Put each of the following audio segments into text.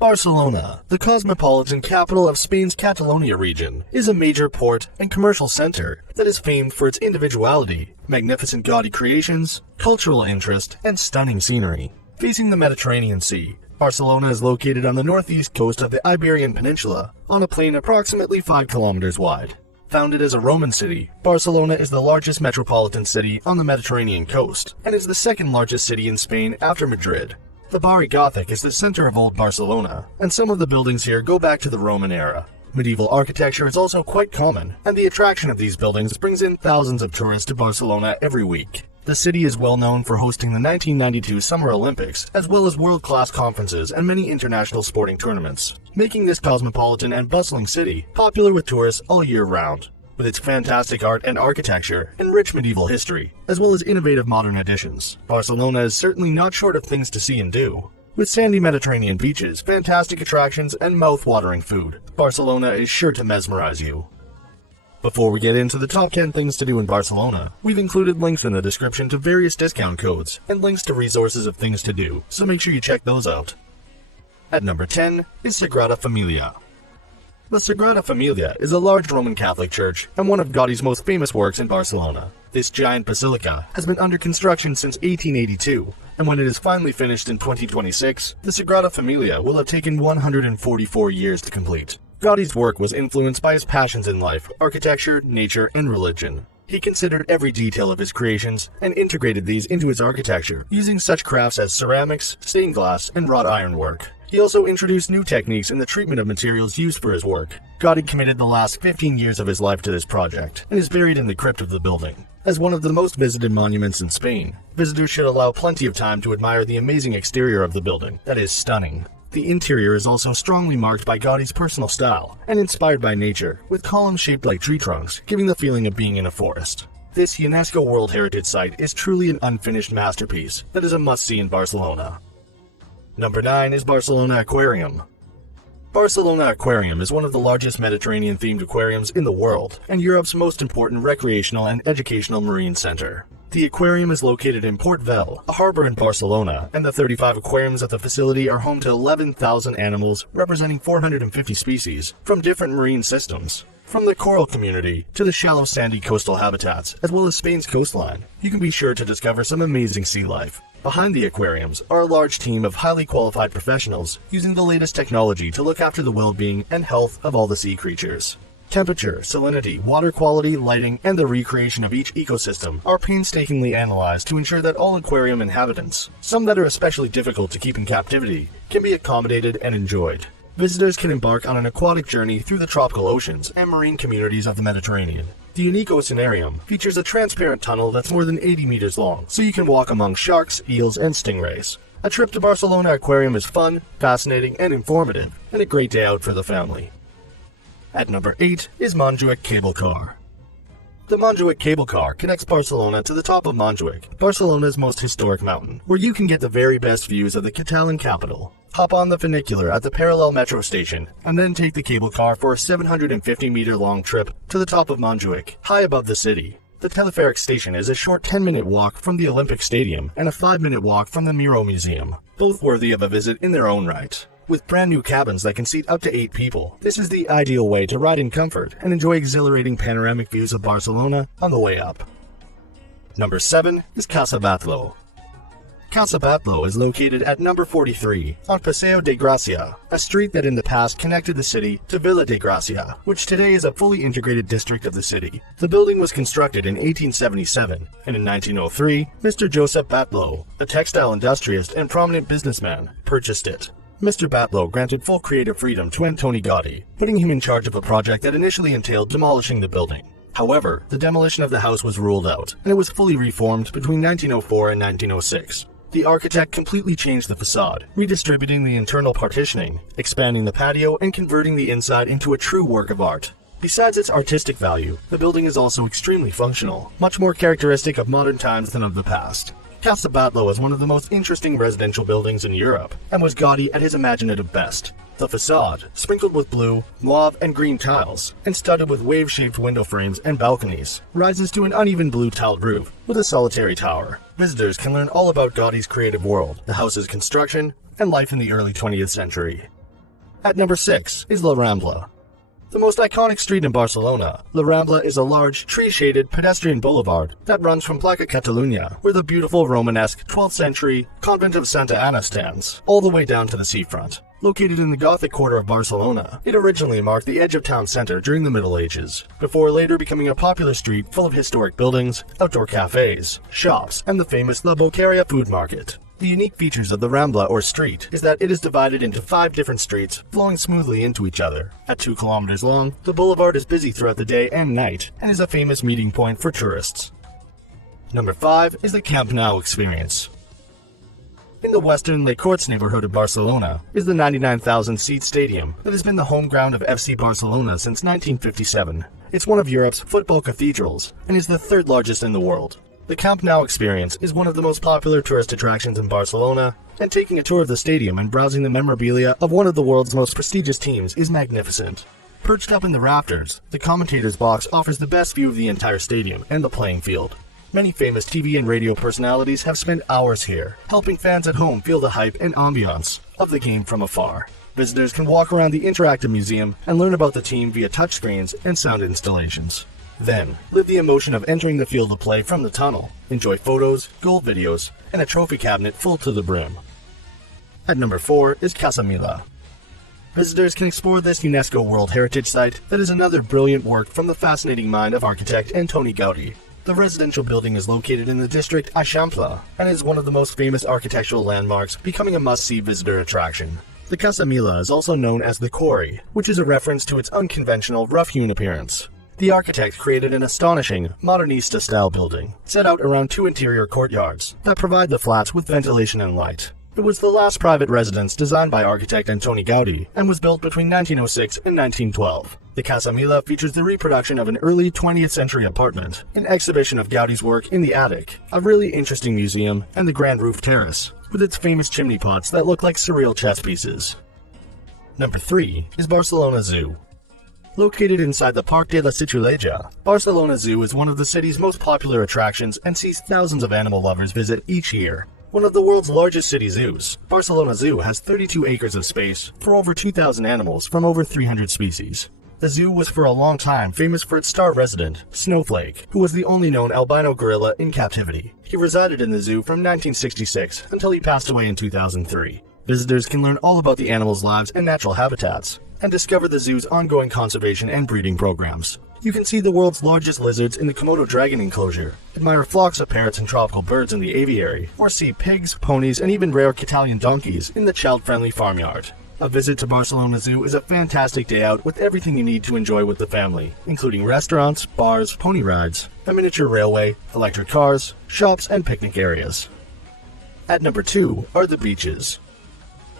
Barcelona, the cosmopolitan capital of Spain's Catalonia region, is a major port and commercial center that is famed for its individuality, magnificent gaudy creations, cultural interest, and stunning scenery. Facing the Mediterranean Sea, Barcelona is located on the northeast coast of the Iberian Peninsula, on a plain approximately 5 kilometers wide. Founded as a Roman city, Barcelona is the largest metropolitan city on the Mediterranean coast, and is the second largest city in Spain after Madrid. The Barri Gothic is the center of old Barcelona, and some of the buildings here go back to the Roman era. Medieval architecture is also quite common, and the attraction of these buildings brings in thousands of tourists to Barcelona every week. The city is well known for hosting the 1992 Summer Olympics, as well as world-class conferences and many international sporting tournaments, making this cosmopolitan and bustling city popular with tourists all year round. With its fantastic art and architecture and rich medieval history, as well as innovative modern additions, Barcelona is certainly not short of things to see and do. With sandy Mediterranean beaches, fantastic attractions, and mouth-watering food, Barcelona is sure to mesmerize you. Before we get into the top 10 things to do in Barcelona, we've included links in the description to various discount codes and links to resources of things to do, so make sure you check those out. At number 10 is Sagrada Familia. The Sagrada Familia is a large Roman Catholic church and one of Gaudi's most famous works in Barcelona. This giant basilica has been under construction since 1882, and when it is finally finished in 2026, the Sagrada Familia will have taken 144 years to complete. Gaudi's work was influenced by his passions in life, architecture, nature, and religion. He considered every detail of his creations and integrated these into his architecture, using such crafts as ceramics, stained glass, and wrought ironwork. He also introduced new techniques in the treatment of materials used for his work. Gaudi committed the last 15 years of his life to this project, and is buried in the crypt of the building. As one of the most visited monuments in Spain, visitors should allow plenty of time to admire the amazing exterior of the building that is stunning. The interior is also strongly marked by Gaudi's personal style, and inspired by nature, with columns shaped like tree trunks, giving the feeling of being in a forest. This UNESCO World Heritage Site is truly an unfinished masterpiece that is a must-see in Barcelona. Number 9 is Barcelona Aquarium. Barcelona Aquarium is one of the largest Mediterranean-themed aquariums in the world, and Europe's most important recreational and educational marine center. The aquarium is located in Port Vell, a harbor in Barcelona, and the 35 aquariums at the facility are home to 11,000 animals representing 450 species from different marine systems. From the coral community to the shallow sandy coastal habitats, as well as Spain's coastline, you can be sure to discover some amazing sea life. Behind the aquariums are a large team of highly qualified professionals using the latest technology to look after the well-being and health of all the sea creatures. Temperature, salinity, water quality, lighting, and the recreation of each ecosystem are painstakingly analyzed to ensure that all aquarium inhabitants, some that are especially difficult to keep in captivity, can be accommodated and enjoyed. Visitors can embark on an aquatic journey through the tropical oceans and marine communities of the Mediterranean. The unique oceanarium features a transparent tunnel that's more than 80 meters long, so you can walk among sharks, eels, and stingrays. A trip to Barcelona Aquarium is fun, fascinating, and informative, and a great day out for the family. At number 8 is Montjuic Cable Car. The Montjuic Cable Car connects Barcelona to the top of Montjuic, Barcelona's most historic mountain, where you can get the very best views of the Catalan capital. Hop on the funicular at the parallel metro station, and then take the cable car for a 750-meter-long trip to the top of Montjuic, high above the city. The teleferic station is a short 10-minute walk from the Olympic Stadium and a 5-minute walk from the Miro Museum, both worthy of a visit in their own right. With brand new cabins that can seat up to 8 people, this is the ideal way to ride in comfort and enjoy exhilarating panoramic views of Barcelona on the way up. Number 7 is Casa Batlló. Casa Batlló is located at number 43 on Paseo de Gracia, a street that in the past connected the city to Villa de Gracia, which today is a fully integrated district of the city. The building was constructed in 1877, and in 1903, Mr. Josep Batlló, a textile industrialist and prominent businessman, purchased it. Mr. Batlló granted full creative freedom to Antoni Gaudí, putting him in charge of a project that initially entailed demolishing the building. However, the demolition of the house was ruled out, and it was fully reformed between 1904 and 1906. The architect completely changed the facade, redistributing the internal partitioning, expanding the patio, and converting the inside into a true work of art. Besides its artistic value, the building is also extremely functional, much more characteristic of modern times than of the past. Casa Batlló is one of the most interesting residential buildings in Europe, and was Gaudí at his imaginative best. The facade, sprinkled with blue, mauve, and green tiles, and studded with wave-shaped window frames and balconies, rises to an uneven blue tiled roof with a solitary tower. Visitors can learn all about Gaudí's creative world, the house's construction, and life in the early 20th century. At number 6 is La Rambla. The most iconic street in Barcelona, La Rambla is a large, tree-shaded pedestrian boulevard that runs from Plaça Catalunya, where the beautiful Romanesque 12th century convent of Santa Anna stands, all the way down to the seafront. Located in the Gothic quarter of Barcelona, it originally marked the edge of town center during the Middle Ages, before later becoming a popular street full of historic buildings, outdoor cafes, shops, and the famous La Boqueria food market. The unique features of the Rambla or street is that it is divided into 5 different streets flowing smoothly into each other. At 2 kilometers long, the boulevard is busy throughout the day and night and is a famous meeting point for tourists. Number 5 is the Camp Nou experience. In the western Les Corts neighborhood of Barcelona is the 99,000-seat stadium that has been the home ground of FC Barcelona since 1957. It's one of Europe's football cathedrals and is the 3rd largest in the world. The Camp Nou experience is one of the most popular tourist attractions in Barcelona, and taking a tour of the stadium and browsing the memorabilia of one of the world's most prestigious teams is magnificent. Perched up in the rafters, the commentator's box offers the best view of the entire stadium and the playing field. Many famous TV and radio personalities have spent hours here, helping fans at home feel the hype and ambiance of the game from afar. Visitors can walk around the interactive museum and learn about the team via touchscreens and sound installations. Then, live the emotion of entering the field of play from the tunnel. Enjoy photos, goal videos, and a trophy cabinet full to the brim. At number 4 is Casa Mila. Visitors can explore this UNESCO World Heritage Site that is another brilliant work from the fascinating mind of architect Antoni Gaudí. The residential building is located in the district Eixample and is one of the most famous architectural landmarks, becoming a must-see visitor attraction. The Casa Mila is also known as the Quarry, which is a reference to its unconventional, rough-hewn appearance. The architect created an astonishing, modernista-style building, set out around 2 interior courtyards that provide the flats with ventilation and light. It was the last private residence designed by architect Antoni Gaudí and was built between 1906 and 1912. The Casa Mila features the reproduction of an early 20th century apartment, an exhibition of Gaudí's work in the attic, a really interesting museum, and the grand roof terrace, with its famous chimney pots that look like surreal chess pieces. Number 3 is Barcelona Zoo. Located inside the Parc de la Ciutadella, Barcelona Zoo is one of the city's most popular attractions and sees thousands of animal lovers visit each year. One of the world's largest city zoos, Barcelona Zoo has 32 acres of space for over 2,000 animals from over 300 species. The zoo was for a long time famous for its star resident, Snowflake, who was the only known albino gorilla in captivity. He resided in the zoo from 1966 until he passed away in 2003. Visitors can learn all about the animals' lives and natural habitats, and discover the zoo's ongoing conservation and breeding programs. You can see the world's largest lizards in the Komodo dragon enclosure, admire flocks of parrots and tropical birds in the aviary, or see pigs, ponies, and even rare Catalan donkeys in the child-friendly farmyard. A visit to Barcelona Zoo is a fantastic day out with everything you need to enjoy with the family, including restaurants, bars, pony rides, a miniature railway, electric cars, shops, and picnic areas. At number 2 are the beaches.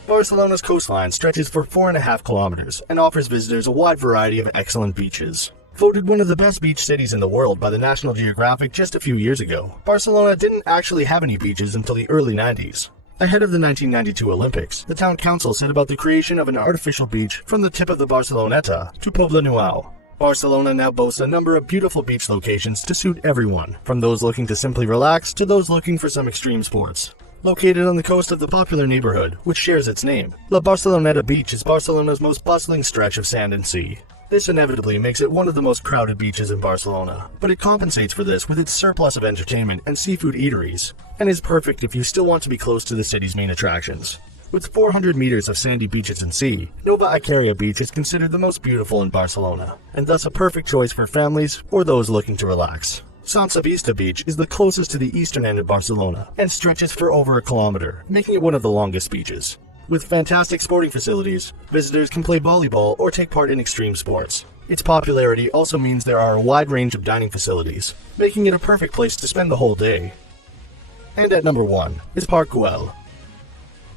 Barcelona's coastline stretches for 4.5 kilometers and offers visitors a wide variety of excellent beaches. Voted one of the best beach cities in the world by the National Geographic just a few years ago, Barcelona didn't actually have any beaches until the early 90s. Ahead of the 1992 Olympics, the town council set about the creation of an artificial beach from the tip of the Barceloneta to Poblenou. Barcelona now boasts a number of beautiful beach locations to suit everyone, from those looking to simply relax to those looking for some extreme sports. Located on the coast of the popular neighborhood, which shares its name, La Barceloneta Beach is Barcelona's most bustling stretch of sand and sea. This inevitably makes it one of the most crowded beaches in Barcelona, but it compensates for this with its surplus of entertainment and seafood eateries, and is perfect if you still want to be close to the city's main attractions. With 400 meters of sandy beaches and sea, Nova Icaria Beach is considered the most beautiful in Barcelona, and thus a perfect choice for families or those looking to relax. Sant Sebastià Beach is the closest to the eastern end of Barcelona and stretches for over a kilometer, making it one of the longest beaches. With fantastic sporting facilities, visitors can play volleyball or take part in extreme sports. Its popularity also means there are a wide range of dining facilities, making it a perfect place to spend the whole day. And at number 1 is Parc Güell.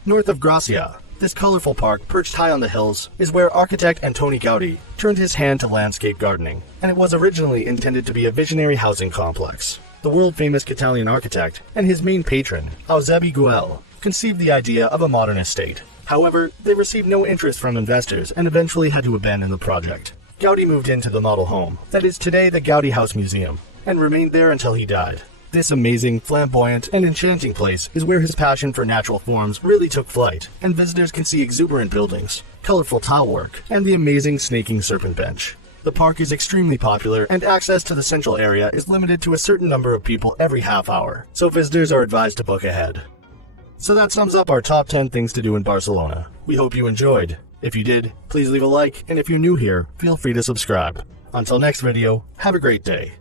North of Gracia, this colorful park, perched high on the hills, is where architect Antoni Gaudí turned his hand to landscape gardening, and it was originally intended to be a visionary housing complex. The world-famous Catalan architect and his main patron, Eusebi Güell, conceived the idea of a modern estate. However, they received no interest from investors and eventually had to abandon the project. Gaudí moved into the model home, that is today the Gaudí House Museum, and remained there until he died. This amazing, flamboyant, and enchanting place is where his passion for natural forms really took flight, and visitors can see exuberant buildings, colorful tile work, and the amazing snaking serpent bench. The park is extremely popular, and access to the central area is limited to a certain number of people every half hour, so visitors are advised to book ahead. So that sums up our top 10 things to do in Barcelona. We hope you enjoyed. If you did, please leave a like, and if you're new here, feel free to subscribe. Until next video, have a great day.